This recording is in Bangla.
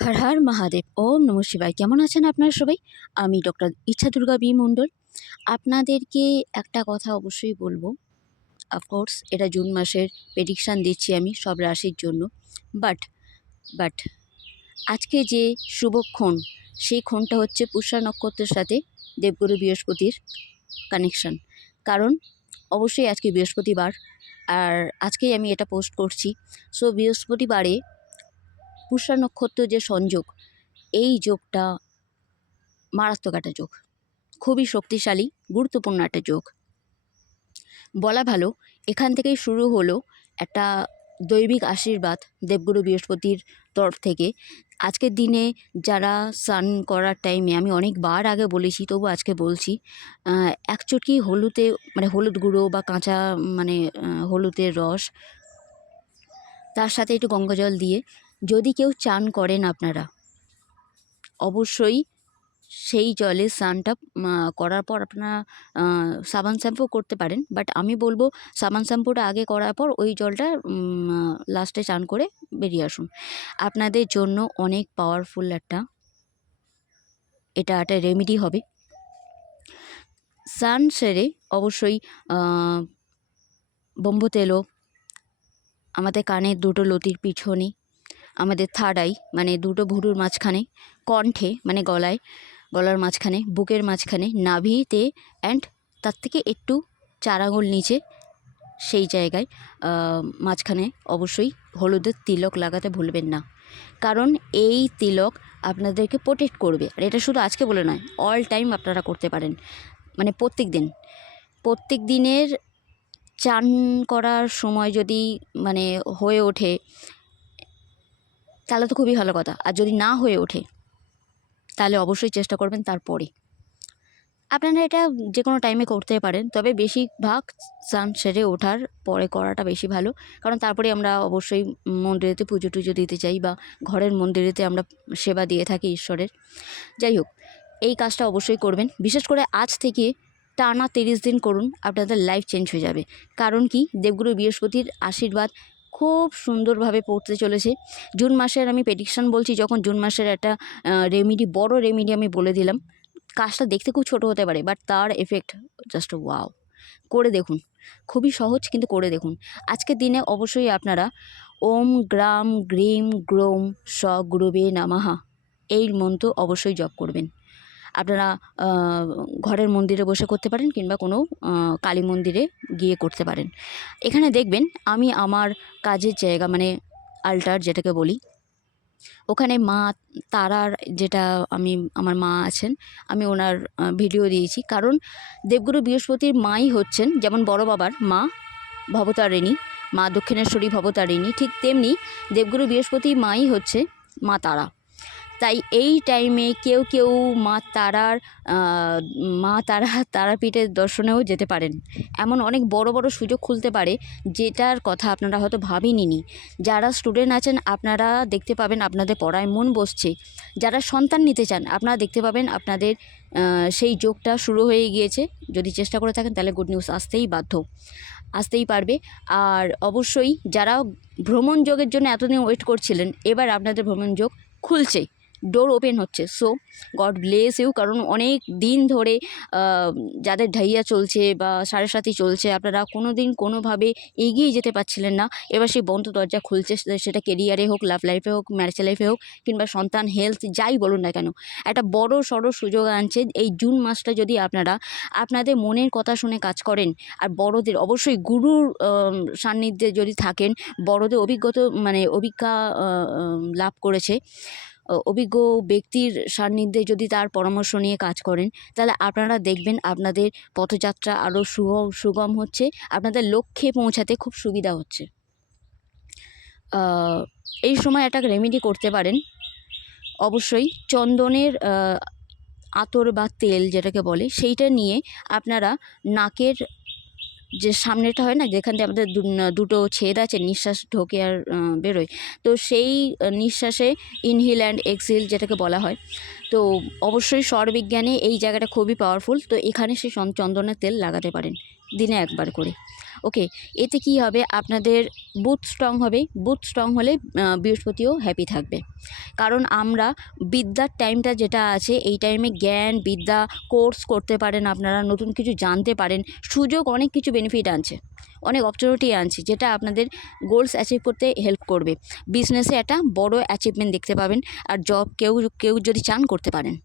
হর হর মহাদেব। ওম নমঃ শিবায়। কেমন আছেন আপনারা সবাই? আমি ডক্টর ইচ্ছা দুর্গা বি মণ্ডল। আপনাদেরকে একটা কথা অবশ্যই বলবো। অফকোর্স এটা জুন মাসের প্রেডিকশান দিচ্ছি আমি সব রাশির জন্য। বাট বাট আজকে যে শুভক্ষণ, সেই ক্ষণটা হচ্ছে পুষ্যা নক্ষত্রের সাথে দেবগুরু বৃহস্পতির কানেকশান। কারণ অবশ্যই আজকে বৃহস্পতিবার, আর আজকেই আমি এটা পোস্ট করছি। সো বৃহস্পতিবারে পুষ্যা নক্ষত্র যে সংযোগ, এই যোগটা মারাত্মক একটা যোগ, খুবই শক্তিশালী, গুরুত্বপূর্ণ একটা যোগ বলা ভালো। এখান থেকেই শুরু হলো একটা দৈবিক আশীর্বাদ দেবগুরু বৃহস্পতির তরফ থেকে। আজকের দিনে যারা স্নান করার টাইমে, আমি অনেকবার আগে বলেছি তবু আজকে বলছি, এক চটকি হলুদে মানে হলুদ গুঁড়ো বা কাঁচা হলুদের রস, তার সাথে একটু গঙ্গা জল দিয়ে যদি কেউ চান করেন আপনারা, অবশ্যই সেই জলে স্নানটা করার পর আপনারা সাবান শ্যাম্পু করতে পারেন। বাট আমি বলবো সাবান শ্যাম্পুটা আগে করার পর ওই জলটা লাস্টে চান করে বেরিয়ে আসুন। আপনাদের জন্য অনেক পাওয়ারফুল এটা একটা রেমেডি হবে। স্নান সেরে অবশ্যই ব্রহ্ম তেলও আমাদের কানের দুটো লতির পিছনে, আমাদের থার্ড আই মানে দুটো ভুরুর মাঝখানে, কণ্ঠে মানে গলার মাঝখানে, বুকের মাঝখানে, নাভিতে, অ্যান্ড তার থেকে একটু 4 আঙুল নিচে সেই জায়গায় মাঝখানে অবশ্যই হলুদের তিলক লাগাতে ভুলবেন না। কারণ এই তিলক আপনাদেরকে প্রোটেক্ট করবে। আর এটা শুধু আজকে বলে নয়, অল টাইম আপনারা করতে পারেন, মানে প্রত্যেক দিনের চান করার সময় যদি মানে হয়ে ওঠে তাহলে তো খুবই ভালো কথা। আর যদি না হয়ে ওঠে তাহলে অবশ্যই চেষ্টা করবেন তারপরে। আপনারা এটা যে কোনো টাইমে করতে পারেন, তবে বেশিরভাগ স্নান সেরে ওঠার পরে করাটা বেশি ভালো। কারণ তারপরে আমরা অবশ্যই মন্দিরেতে পুজো টুজো দিতে চাই, বা ঘরের মন্দিরেতে আমরা সেবা দিয়ে থাকি ঈশ্বরের। যাই হোক, এই কাজটা অবশ্যই করবেন। বিশেষ করে আজ থেকে টানা 30 দিন করুন, আপনাদের লাইফ চেঞ্জ হয়ে যাবে। কারণ কি, দেবগুরু বৃহস্পতির আশীর্বাদ খুব সুন্দরভাবে পড়তে চলেছে। জুন মাসের আমি প্রেডিকশন বলছি, যখন জুন মাসের একটা বড় রেমেডি আমি বলে দিলাম। কাজটা দেখতে খুব ছোট হতে পারে, বাট তার এফেক্ট জাস্ট ওয়াও। করে দেখুন, খুবই সহজ, কিন্তু করে দেখুন। আজকের দিনে অবশ্যই আপনারা ওম গ্রাম গ্রিম গ্রোম স গুরুবে নমঃ এই মন্ত্র অবশ্যই জপ করবেন। আপনারা ঘরের মন্দিরে বসে করতে পারেন, কিংবা কোনো কালী মন্দিরে গিয়ে করতে পারেন। এখানে দেখবেন আমি আমার কাজের জায়গা মানে আল্টার যেটাকে বলি, ওখানে মা তারার যেটা আমার মা আছেন, আমি ওনার ভিডিও দিয়েছি। কারণ দেবগুরু বৃহস্পতির মাই হচ্ছেন, যেমন বড় বাবার মা ভবতারিণী, মা দক্ষিণেশ্বরী ভবতারিণী, ঠিক তেমনি দেবগুরু বৃহস্পতি মাই হচ্ছে মা তারা। তাই এই টাইমে কেউ মা তারাপীঠের দর্শনেও যেতে পারেন। এমন অনেক বড় সুযোগ খুলতে পারে, যেটার কথা আপনারা হয়তো ভাবেননি। যারা স্টুডেন্ট আছেন আপনারা দেখতে পাবেন আপনাদের পড়ায় মন বসছে। যারা সন্তান নিতে চান আপনারা দেখতে পাবেন আপনাদের সেই যোগটা শুরু হয়ে গিয়েছে। যদি চেষ্টা করে থাকেন তাহলে গুড নিউজ আসতেই পারবে। আর অবশ্যই যারা ভ্রমণ যোগের জন্য এতদিন ওয়েট করছিলেন, এবার আপনাদের ভ্রমণ যোগ খুলছে, ডোর ওপেন হচ্ছে। So God bless you. কারণ অনেক দিন ধরে যাদের ঢাইয়া চলছে বা সাড়ে সাথী চলছে, আপনারা কোনো দিন কোনোভাবে এগিয়ে যেতে পারছিলেন না, এবার সেই বন্ধ দরজা খুলছে। সেটা কেরিয়ারে হোক, লাভ লাইফে হোক, ম্যারেজ লাইফে হোক, কিংবা সন্তান, হেলথ, যাই বলুন না কেন, একটা বড় সড়ো সুযোগ আনছে। এই জুন মাসটা যদি আপনারা আপনাদের মনের কথা শুনে কাজ করেন, আর বড়দের অবশ্যই গুরুর সান্নিধ্যে যদি থাকেন, বড়দের অভিজ্ঞতা লাভ করেছে, অভিজ্ঞ ব্যক্তির সান্নিধ্যে যদি তার পরামর্শ নিয়ে কাজ করেন, তাহলে আপনারা দেখবেন আপনাদের পথযাত্রা আরও সুগম হচ্ছে, আপনাদের লক্ষ্যে পৌঁছাতে খুব সুবিধা হচ্ছে। এই সময় একটা রেমেডি করতে পারেন। অবশ্যই চন্দনের আতর বা তেল যেটাকে বলে, সেইটা নিয়ে আপনারা নাকের যে সামনেটা হয় না, যেখান থেকে আমাদের দুটো ছেদ আছে, নিঃশ্বাস ঢোকে আর বেরোয়, তো সেই নিঃশ্বাসে ইনহেল অ্যান্ড এক্সহেল যেটাকে বলা হয়, তো অবশ্যই স্বরবিজ্ঞানে এই জায়গাটা খুবই পাওয়ারফুল। তো এখানে সেই চন্দনের তেল লাগাতে পারেন দিনে একবার করে। ওকে, এতে কি হবে, আপনাদের বুথ স্ট্রং হবে। বুথ স্ট্রং হলে বৃহস্পতিও হ্যাপি থাকবে। কারণ আমরা বিদ্যার টাইমটা যেটা আছে, এই টাইমে জ্ঞান বিদ্যা কোর্স করতে পারেন, আপনারা নতুন কিছু জানতে পারেন, সুযোগ অনেক কিছু বেনিফিট আনছে, অনেক অপরচুনিটি আনছে, যেটা আপনাদের গোলস অ্যাচিভ করতে হেল্প করবে। বিজনেসে একটা বড় অ্যাচিভমেন্ট দেখতে পাবেন, আর জব কেউ কেউ যদি চান করতে পারেন।